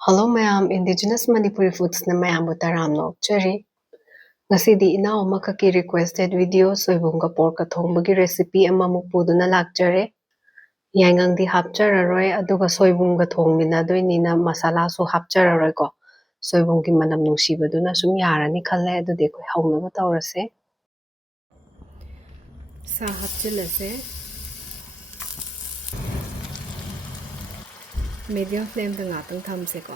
Hello mayam, Indigenous Manipuri Foods na mayam butaram no cherry. Ngasidi ina makaki requested video soibumga pork thongbagi recipe amamuk puduna lakjare. Yangang di hapjararoy aduga soibumga thongmina doinina masala su hapjararoy ko. Soibumgi manam nungsibaduna sum yarani khalle adude koi hawnaba tawrase. Sa hapjilase. Medium flame da ngatang thamse ko.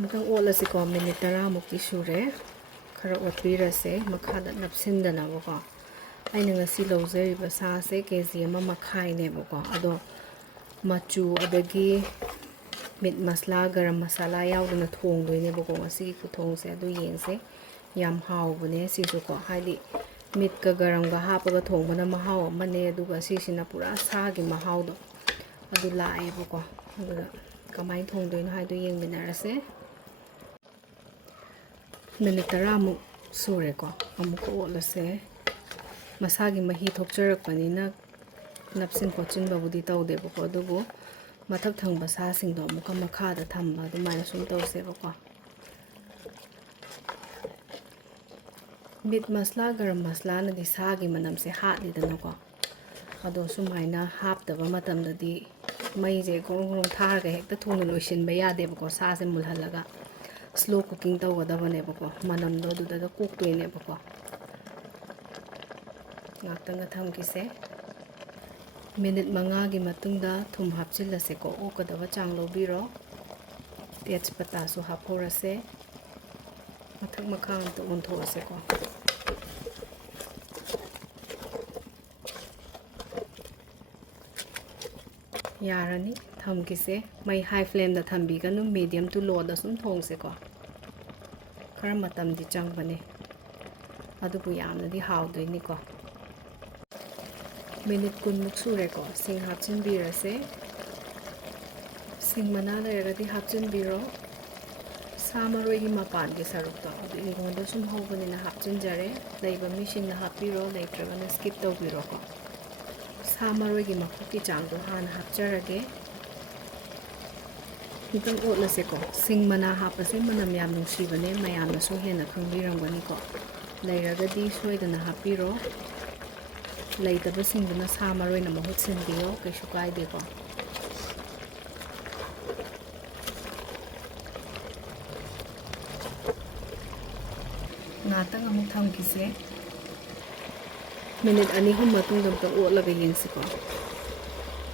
Amtang olasi ko minute 10 mukti sure khara otbirase makhada napsindana bako aina ngasi lawjariba sase kg ama makhai ne bako ado machu adagi mit masala garam masala yauduna thongdoine bako ngasi kuthongse ado yengse yam hawbane sisu ko haidi mit ka garam ga hapaga thongbana mahaw amane aduga sisina pura sagi mahawdo adu lae bako adu kamai thongdoine haido yengminarase minute 10 sure ko amuko olase masagi mahi thokcharakpanina napsin pochin babudi tawde bako adugo mathak thangba sa singdo amuka makhada thamba adumaina sum tawse bako mit masala garam masala na di sagi manamse hatli danako ado sumaina hapdaba matamdadi maije gong tharga hekta thungna loisinba yade bako sa se mulhalaga slow cooking tawgadabane bako manamdo duda da cooktoine bako ngaktanga thamkise minute 5 gi matungda thum hapchilase ko okadaba chang lobiro tejpata su haphorase mathak makhang to onthose ko yarani thamkise mai high flame da thambi ganu medium to low da sum thongse ko khara matam di changbane adubu yamna di hawdoini ko minute 10 muk sure ko sing hapchin birase sing mana lerga di hapchin biro samaroi gi mapan gi sarukto adu ingondo sum hawbani na hapchin jare leiba machine na hapiro leitraga na skip to biro ko samaroi gi makuki changdo han hapjarage itang otlase ko sing mana hapase manam yam nungsibane mayamna so hena khangbiramgani ko leiragadi soidana hapiro leitaba singduna samaroi na mahut sinbiyo kaisu kaide ko ngatang amuk thamkise minute ani hum matungdam ta otlaga yengsi ko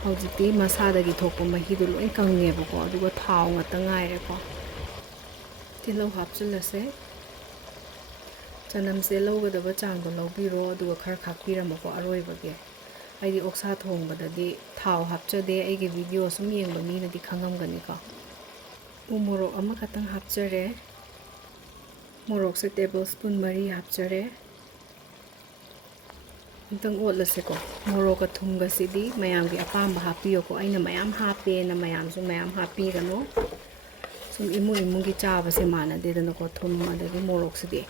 hojiti masada gi thokpa mahidu loi kangne bako aduga thaw ngata ngaire ko tilo hapchilase chanam se lawgadaba changdo lawbiro aduga khar khakpiramako aroibage aidi oksa thongbadadi thaw hapchade aigi video sum yengba mina di khangamgani ko umorok ama khatang hapchare morok se tablespoon 3 hapchare intang otlase ko moroka thumga sidi mayam gi apamba hapiyo ko aina mayam hape na mayam su mayam hapi gano sum imu gi chaba se mana de dana ko thum adagi morok sidi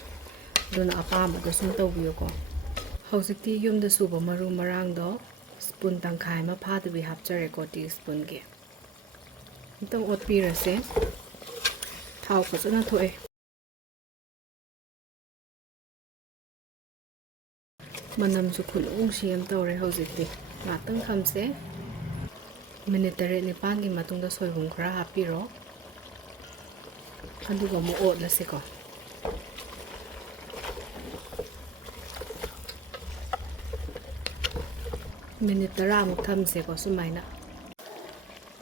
duna apamba ga sum tawbiyo ko hausikti yumda suba maru marang do spoon tangkhai ma phadabi hapchare ko teaspoon gi intang otpirase thaw ko chana thoe manam su khulung siam tawre hojikti ngatang thamse minute 9 gi matungda soibum khara hapiro aduga mo otlase ko minute 10 muk thamse ko sumaina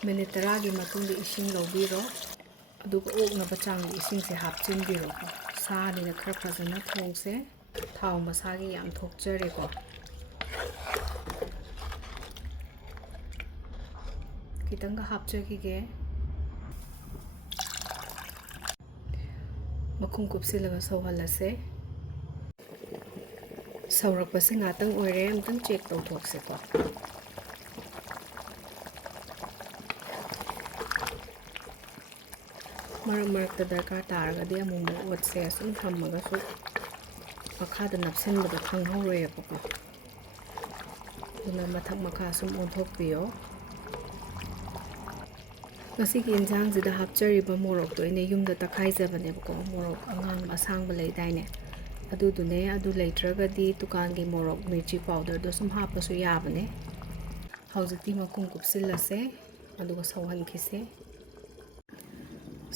minute 10 gi matungda ising lawbiro aduga oknaba chang ising se hapchinbiro ko sa ni na khara phajana thongse thaw masagi yam thokjare ko kitanga hapchagi ge makhum kupsilaga sawhalase sawrakpase ngatang oire amtang check tawthokse ko marak darkar taragadi amumu otse asum thammaga su makhada napsinbada khanghawroye bako duna mathak makha sum onthokpiyo ꯉꯁꯤꯒꯤ ꯏꯟꯖꯥꯡꯁꯤꯗ ꯍꯥꯞꯆꯔꯤꯕ ꯃꯣꯔꯣꯛꯇꯣ ꯑꯩꯅ ꯌꯨꯝꯗ ꯇꯛꯈꯥꯏꯖꯕꯅꯦꯕꯀꯣ ꯃꯣꯔꯣꯛ ꯑꯉꯥꯡꯕ ꯑꯁꯥꯡꯕ ꯂꯩꯗꯥꯏꯅꯦ ꯑꯗꯨꯗꯨꯅꯦ ꯑꯗꯨ ꯂꯩꯇ꯭ꯔꯒꯗꯤ ꯗꯨꯀꯥꯟꯒꯤ ꯃꯣꯔꯣꯛ ꯃꯤꯔꯆꯤ ꯄꯥꯎꯗꯔꯗꯣ ꯁꯨꯝ ꯍꯥꯞꯄꯁꯨ ꯌꯥꯕꯅꯦ ꯍꯧꯖꯤꯛꯇꯤ ꯃꯈꯨꯝ ꯀꯨꯞꯁꯤꯜꯂꯁꯦ ꯑꯗꯨꯒ ꯁꯧꯍꯟꯈꯤꯁꯦ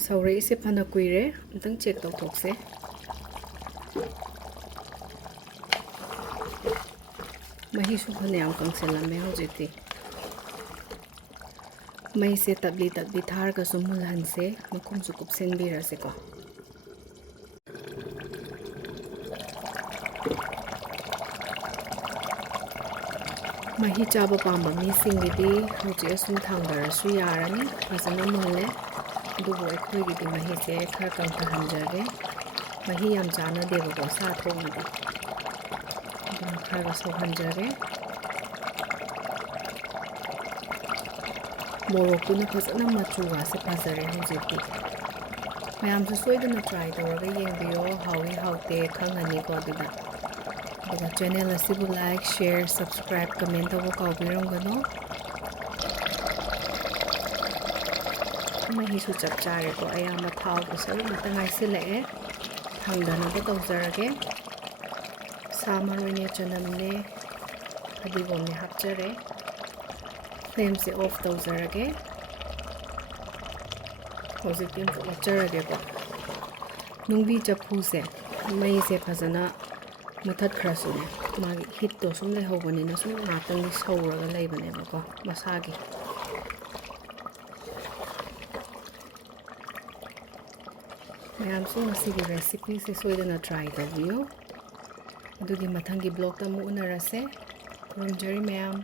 ꯁꯧꯔꯛꯏꯁꯦ ꯐꯅ ꯀꯨꯏꯔꯦ ꯑꯝꯇꯪ ꯆꯦꯛ ꯇꯧꯊꯣꯛꯁꯦ ꯃꯍꯤꯁꯨ ꯐꯅꯌꯥꯝ ꯀꯪꯁꯤꯜꯂꯝꯃꯦ ꯍꯧꯖꯤꯛꯇꯤ ꯃꯩꯁꯦ ꯇꯞꯂꯤ ꯇꯞꯂꯤ ꯊꯥꯔꯒꯁꯨ ꯃꯨꯜꯍꯟꯁꯦ ꯃꯈꯨꯝꯁꯨ ꯀꯨꯞꯁꯤꯟꯕꯤꯔꯁꯦꯀꯣ ꯃꯍꯤ ꯆꯥꯕ ꯄꯥꯝꯕ ꯃꯤꯁꯤꯡꯒꯤꯗꯤ ꯍꯧꯖꯤꯛ ꯑꯁꯨꯝ ꯊꯥꯡꯗꯔꯁꯨ ꯌꯥꯔꯅꯤ ꯐꯖꯅ ꯃꯨꯜꯂꯦ ꯑꯗꯨꯕꯨ ꯑꯩꯈꯣꯏꯒꯤꯗꯤ ꯃꯍꯤꯁꯦ ꯈꯔ ꯀꯪꯊꯍꯟꯖꯒꯦ ꯃꯍꯤ ꯌꯥꯝ ꯆꯥꯟꯅꯗꯦꯕꯀꯣ ꯁꯥ ꯊꯣꯡꯉꯗꯤ ꯑꯗꯨꯅ ꯈꯔ ꯁꯧꯍꯟꯖꯔꯦ ꯃꯣꯔꯣꯛꯇꯨꯅ ꯐꯖꯅ ꯃꯆꯨꯒꯥꯁꯦ ꯐꯖꯔꯦ ꯍꯧꯖꯤꯛꯇꯤ ꯃꯌꯥꯝꯁꯨ ꯁꯣꯏꯗꯅ ꯇ꯭ꯔꯥꯏ ꯇꯧꯔꯒ ꯌꯦꯡꯕꯤꯌꯣ ꯍꯥꯎꯏ ꯍꯥꯎꯇꯦ ꯈꯪꯉꯅꯤꯀꯣ ꯑꯗꯨꯗ ꯑꯗꯨꯒ ꯆꯦꯅꯦꯜ ꯑꯁꯤꯕꯨ ꯂꯥꯏꯛ ꯁꯤꯌꯔ ꯁꯕꯁꯀ꯭ꯔꯥꯏꯕ ꯀꯃꯦꯟ ꯇꯧꯕ ꯀꯥꯎꯕꯤꯔꯝꯒꯅꯨ ꯃꯍꯤꯁꯨ ꯆꯞ ꯆꯥꯔꯦꯀꯣ ꯑꯌꯥꯝꯕ ꯊꯥꯎꯒꯤ ꯁꯔꯨꯛ ꯉꯥꯛꯇ ꯉꯥꯏꯁꯤꯜꯂꯛꯑꯦ ꯊꯥꯡꯗꯅꯕ ꯇꯧꯖꯔꯒꯦ ꯁꯥ ꯃꯔꯣꯏꯅꯦ ꯆꯅꯝꯅꯦ ꯐꯗꯤꯒꯣꯝꯅꯦ ꯍꯥꯞꯆꯔꯦ ꯐ꯭ꯂꯦꯝꯁꯦ ꯑꯣꯐ ꯇꯧꯖꯔꯒꯦ ꯍꯧꯖꯤꯛꯇꯤ ꯑꯃꯨꯛ ꯑꯣꯠꯆꯔꯒꯦꯀꯣ ꯅꯨꯡꯕꯤ ꯆꯐꯨꯁꯦ ꯃꯩꯁꯦ ꯐꯖꯅ ꯃꯨꯊꯠꯈ꯭ꯔꯁꯨꯅꯦ ꯃꯥꯒꯤ ꯍꯤꯠꯇꯣ ꯁꯨꯝ ꯂꯩꯍꯧꯕꯅꯤꯅ ꯁꯨꯝ ꯉꯥꯛꯇꯪꯗꯤ ꯁꯧꯔꯒ ꯂꯩꯕꯅꯦꯕꯀꯣ ꯃꯁꯥꯒꯤ ꯃꯌꯥꯝꯁꯨ ꯉꯁꯤꯒꯤ ꯔꯦꯁꯤꯄꯤꯁꯦ ꯁꯣꯏꯗꯅ ꯇ꯭ꯔꯥꯏ ꯇꯧꯕꯤꯌꯨ ꯑꯗꯨꯒꯤ ꯃꯊꯪꯒꯤ ꯕ꯭ꯂꯣꯛꯇ ꯑꯃꯨꯛ ꯎꯅꯔꯁꯦ ꯈꯨꯔꯨꯝꯖꯔꯤ ꯃꯌꯥꯝ